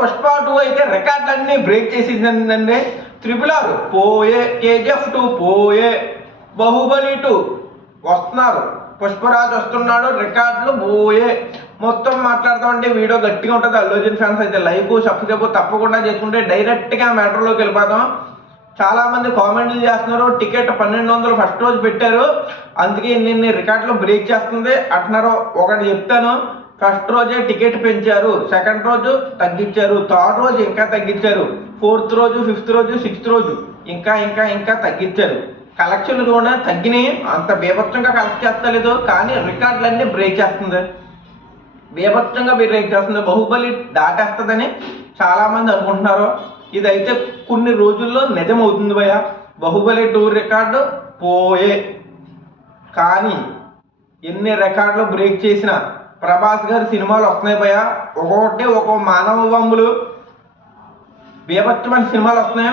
పుష్ప 2 అయితే రికార్డులన్నీ బ్రేక్ చేసిందండి. RRR పోయే, KGF 2 పోయే, బాహుబలి 2 వస్తున్నారు, పుష్పరాజ్ వస్తున్నాడు, రికార్డులు పోయే. మొత్తం మాట్లాడతామంటే వీడియో గట్టిగా ఉంటుంది. అల్లు అర్జున్ ఫ్యాన్స్ అయితే లైక్ సబ్స్క్రైబ్ తప్పకుండా చేసుకుంటే డైరెక్ట్గా మ్యాటర్లోకి వెళ్ళిపోతాం. చాలా మంది కామెంట్లు చేస్తున్నారు, టికెట్ 1200 ఫస్ట్ రోజు పెట్టారు, అందుకే ఇన్ని రికార్డులు బ్రేక్ చేస్తుంది అంటున్నారు. ఒకటి చెప్తాను, ఫస్ట్ రోజే టికెట్ పెంచారు, సెకండ్ రోజు తగ్గించారు, థర్డ్ రోజు ఇంకా తగ్గించారు, ఫోర్త్ రోజు, ఫిఫ్త్ రోజు, సిక్స్త్ రోజు ఇంకా ఇంకా ఇంకా తగ్గించారు. కలెక్షన్లు కూడా తగ్గినాయి, అంత బీభత్సంగా కలెక్ట్ చేస్తలేదు, కానీ రికార్డులన్నీ బ్రేక్ చేస్తుంది, బీభత్సంగా బ్రేక్ చేస్తుంది. బాహుబలి దాటేస్తుందని చాలామంది అనుకుంటున్నారు. ఇదైతే కొన్ని రోజుల్లో నిజమవుతుంది భయ్య. బాహుబలి 2 రికార్డు పోయే. కానీ ఎన్ని రికార్డులు బ్రేక్ చేసినా ప్రభాస్ గారి సినిమాలు వస్తున్నాయి భయ్య. ఒక్కొక్కటి ఒక్కో మానవ బొమ్మలు బీభత్సమైన సినిమాలు వస్తున్నాయి.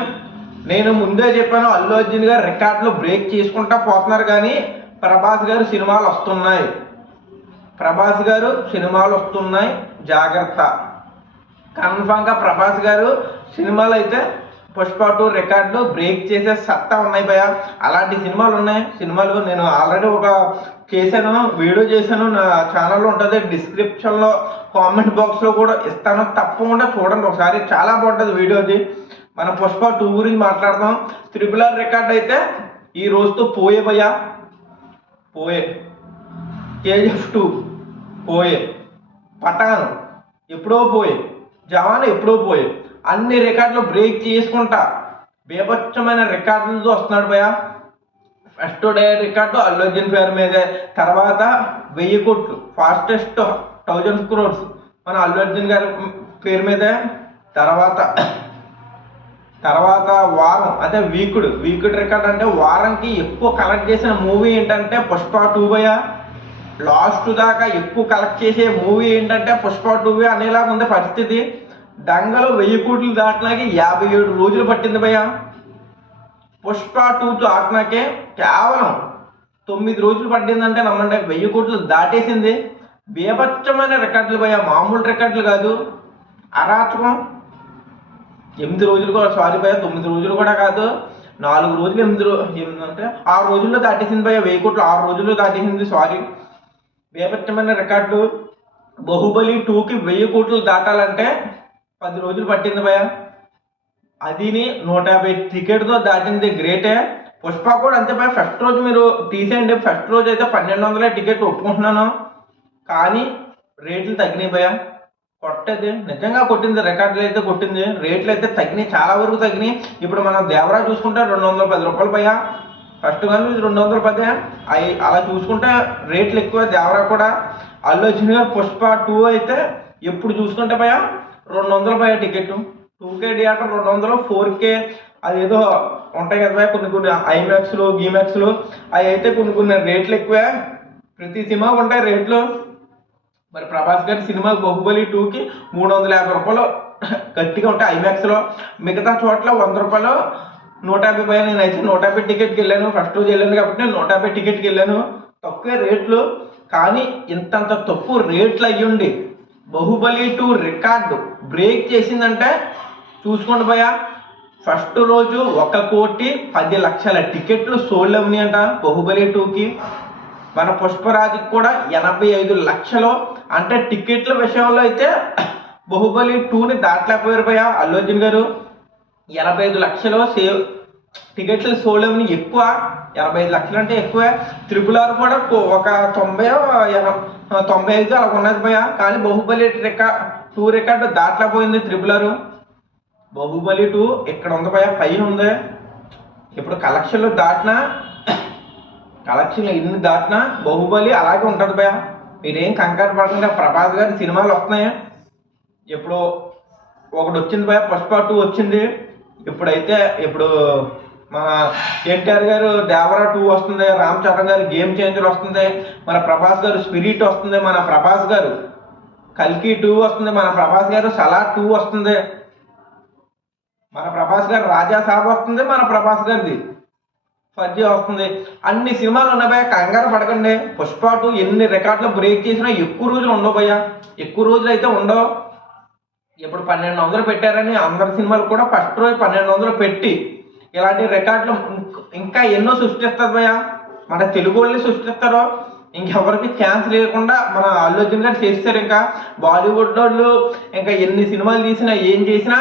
నేను ముందే చెప్పాను, అల్లు అర్జున్ గారు రికార్డులు బ్రేక్ చేసుకుంటా పోతున్నారు, కానీ ప్రభాస్ గారు సినిమాలు వస్తున్నాయి, ప్రభాస్ గారు సినిమాలు వస్తున్నాయి, జాగ్రత్త. కన్ఫామ్గా ప్రభాస్ గారు సినిమాలు అయితే పుష్ప 2 రికార్డులు బ్రేక్ చేసే సత్తా ఉన్నాయి భయ్య. అలాంటి సినిమాలు ఉన్నాయి. సినిమాలు నేను ఆల్రెడీ ఒక చేశాను, వీడియో చేశాను, నా ఛానల్లో ఉంటుంది, డిస్క్రిప్షన్లో కామెంట్ బాక్స్లో కూడా ఇస్తాను, తప్పకుండా చూడండి ఒకసారి, చాలా బాగుంటుంది వీడియో అది. మన పుష్ప 2 గురించి మాట్లాడదాం. RRR రికార్డ్ అయితే ఈ రోజుతో పోయే భయ్య, పోయే. KGF 2 పోయే, పఠాన్ ఎప్పుడో పోయే, జవాన్ ఎప్పుడో పోయే. అన్ని రికార్డులు బ్రేక్ చేసుకుంటా బీభత్సమైన రికార్డులతో వస్తున్నాడు భయ్య. First day record Allu Arjun పేరు మీదే, తర్వాత 1000 కోట్లు, ఫాస్టెస్ట్ 1000 crores మన అల్లు అర్జున్ గారి పేరు మీదే. తర్వాత వారం అంటే వీకుడ్ రికార్డ్ అంటే వారానికి ఎక్కువ కలెక్ట్ చేసిన మూవీ ఏంటంటే పుష్ప 2 భయ్య. లాస్ట్ దాకా ఎక్కువ కలెక్ట్ చేసే మూవీ ఏంటంటే పుష్ప 2 అనేలాగా ఉంది పరిస్థితి. దంగలు 1000 కోట్లు దాటినాకి 57 రోజులు పట్టింది భయ్య. పుష్ప 2 దాటినాకే కేవలం 9 రోజులు పట్టిందంటే నమ్మండి, 1000 కోట్లు దాటేసింది. బీభత్సమైన రికార్డులు భయ్య, మామూలు రికార్డులు కాదు, అరాచకం. 8 రోజులు కూడా, సారీ భయ్య, 9 రోజులు కూడా కాదు, 4 రోజులు, 8 అంటే 6 రోజుల్లో దాటేసింది భయ్య. 1000 కోట్లు 6 రోజుల్లో దాటేసింది, సారీ. బీభత్సమైన రికార్డు. బాహుబలి 2కి 1000 కోట్లు దాటాలంటే 10 రోజులు పట్టింది భయ్య. అదిని 150 టికెట్తో దాటింది, గ్రేటే. పుష్ప కూడా అంతే భయ్య. ఫస్ట్ రోజు మీరు తీసేయండి, ఫస్ట్ రోజు అయితే 1200 టికెట్ ఒప్పుకుంటున్నాను, కానీ రేట్లు తగ్గినాయి భయ్య. కొట్టేది నిజంగా కొట్టింది, రికార్డులు అయితే కొట్టింది, రేట్లు అయితే తగ్గినాయి, చాలా వరకు తగ్గినాయి. ఇప్పుడు మనం దేవరా చూసుకుంటే 210 రూపాయలు భయ్య, ఫస్ట్ కానీ 210. అవి అలా చూసుకుంటే రేట్లు ఎక్కువ దేవరా కూడా. అల్లు అర్జున్ గారు పుష్ప 2 అయితే ఎప్పుడు చూసుకుంటే భయ్య 200 భయ్య టికెట్. 2K థియేటర్ 200, 4K అదేదో ఉంటాయి కదా భయ్య, కొన్ని ఐమాక్స్లు గీమాక్స్లు, అవి అయితే కొన్ని రేట్లు ఎక్కువే. ప్రతి సినిమాకు ఉంటాయి రేట్లు. మరి ప్రభాస్ గారి సినిమా బాహుబలి 2కి 350 రూపాయలు గట్టిగా ఉంటాయి ఐమాక్స్లో, మిగతా చోట్ల 100 రూపాయలు, 150 భయ్య. నేనైతే 150 టికెట్కి వెళ్ళాను, ఫస్ట్ రోజు వెళ్ళాను కాబట్టి నేను 150 టికెట్కి వెళ్ళాను. తక్కువే రేట్లు, కానీ ఇంతంత తక్కువ రేట్లు అయ్యుండి బాహుబలి 2 రికార్డు బ్రేక్ చేసిందంటే చూసుకోండి భయ్య. ఫస్ట్ రోజు 1,10,00,000 టికెట్లు సోల్డ్ అవ్వని అంట బాహుబలి 2కి. మన పుష్పరాజుకి కూడా 85 లక్షలు. అంటే టికెట్ల విషయంలో అయితే బాహుబలి 2ని దాటలేకపోయారు భయ్య అల్లు అర్జున్ గారు. 85 లక్షలు టికెట్లు సోల్డ్ అవ్వని, ఎక్కువ. 85 లక్షలు అంటే ఎక్కువే. RRR కూడా ఒక 95 అలా ఉన్నది భయ్య, కానీ బాహుబలి 2 రికార్డు దాటలేకపోయింది RRR. బాహుబలి 2 ఇక్కడ ఉంది భయ్య, పైన ఉంది. ఇప్పుడు కలెక్షన్లు ఎన్ని దాటినా బాహుబలి అలాగే ఉంటుంది భయ్య. మీరేం కంగారు పడకుండా, ప్రభాస్ గారి సినిమాలు వస్తున్నాయి. ఇప్పుడు ఒకటి వచ్చింది భయ్య, పుష్ప 2 వచ్చింది. ఇప్పుడు మన ఎన్టీఆర్ గారు దేవరా 2 వస్తుంది, రామ్ చరణ్ గారు గేమ్ చేంజర్ వస్తుంది, మన ప్రభాస్ గారు స్పిరిట్ వస్తుంది, మన ప్రభాస్ గారు కల్కి 2 వస్తుంది, మన ప్రభాస్ గారు సలార్ 2 వస్తుంది, మన ప్రభాస్ గారు రాజా సాబ్ వస్తుంది, మన ప్రభాస్ గారిది ఫర్జీ వస్తుంది. అన్ని సినిమాలు ఉన్నాయి భయ్య, కంగారు పడకండి. పుష్ప 2 ఎన్ని రికార్డులు బ్రేక్ చేసినా ఎక్కువ రోజులు ఉండవు భయ్య, ఎక్కువ రోజులు అయితే ఉండవు. ఇప్పుడు 1200 పెట్టారని అందరి సినిమాలు కూడా ఫస్ట్ రోజు 1200 పెట్టి ఇలాంటి రికార్డులు ఇంకా ఎన్నో సృష్టిస్తారు భయ్య. మన తెలుగు వాళ్ళే సృష్టిస్తారో ఇంకెవరికి ఛాన్స్ లేకుండా మన అల్లు అర్జున్ గారు చేస్తారు. ఇంకా బాలీవుడ్ వాళ్ళు ఇంకా ఎన్ని సినిమాలు తీసినా ఏం చేసినా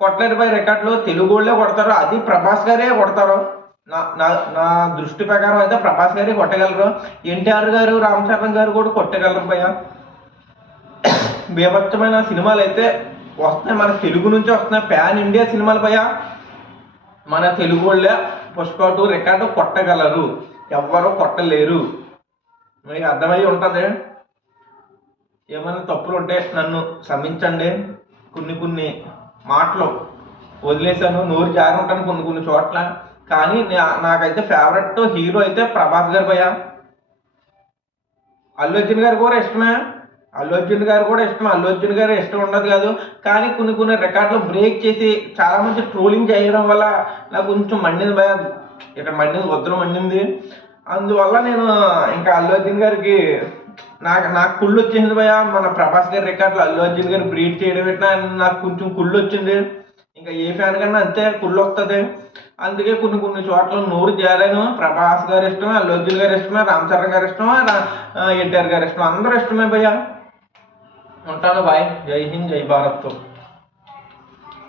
కొట్టలేరు భయ్య రికార్డులు. తెలుగు వాళ్ళే కొడతారు, అది ప్రభాస్ గారే కొడతారు. నా నా నా దృష్టి ప్రకారం అయితే ప్రభాస్ గారే కొట్టగలరు. ఎన్టీఆర్ గారు, రామ్ చరణ్ గారు కూడా కొట్టగలరు భయ్య. బీభత్సమైన సినిమాలు అయితే వస్తున్నాయి, మన తెలుగు నుంచి వస్తున్నాయి, ప్యాన్ ఇండియా సినిమాలు భయ్య. మన తెలుగు వాళ్ళే పుష్ప 2 రికార్డు కొట్టగలరు, ఎవ్వరూ కొట్టలేరు. మీకు అర్థమై ఉంటుంది. ఏమైనా తప్పులు ఉంటే నన్ను క్షమించండి. కొన్ని మాటలు వదిలేశాను, నోరు జారి ఉంటాను కొన్ని చోట్ల. కానీ నాకైతే ఫేవరెట్ హీరో అయితే ప్రభాస్ గారు భయ్య. అల్లు అర్జున్ గారు కూడా ఇష్టమే, అల్లు అర్జున్ గారు ఇష్టం ఉండదు కాదు. కానీ కొన్ని రికార్డులు బ్రేక్ చేసి చాలా మంది ట్రోలింగ్ చేయడం వల్ల నాకు కొంచెం మండింది భయ. ఇక్కడ మండింది, వద్దులు మండింది. అందువల్ల నేను ఇంకా అల్లు అర్జున్ గారికి నాకు కుళ్ళు వచ్చేసింది భయ. మన ప్రభాస్ గారి రికార్డులు అల్లు అర్జున్ గారు బ్రీట్ చేయడం పెట్టినా నాకు కొంచెం కుళ్ళు వచ్చింది. ఇంకా ఏ ఫ్యాన్ కన్నా అంతే కుళ్ళు వస్తుంది. అందుకే కొన్ని చోట్ల నోరు జారాను. ప్రభాస్ గారు ఇష్టమే, అల్లు అర్జున్ గారు ఇష్టమే, రామ్ చరణ్ గారు ఇష్టమే, ఎన్టీఆర్ గారు ఇష్టమే, అందరూ ఇష్టమే భయ్య. ఉంటాను బాయ్. జై హింద్, జై భారత్.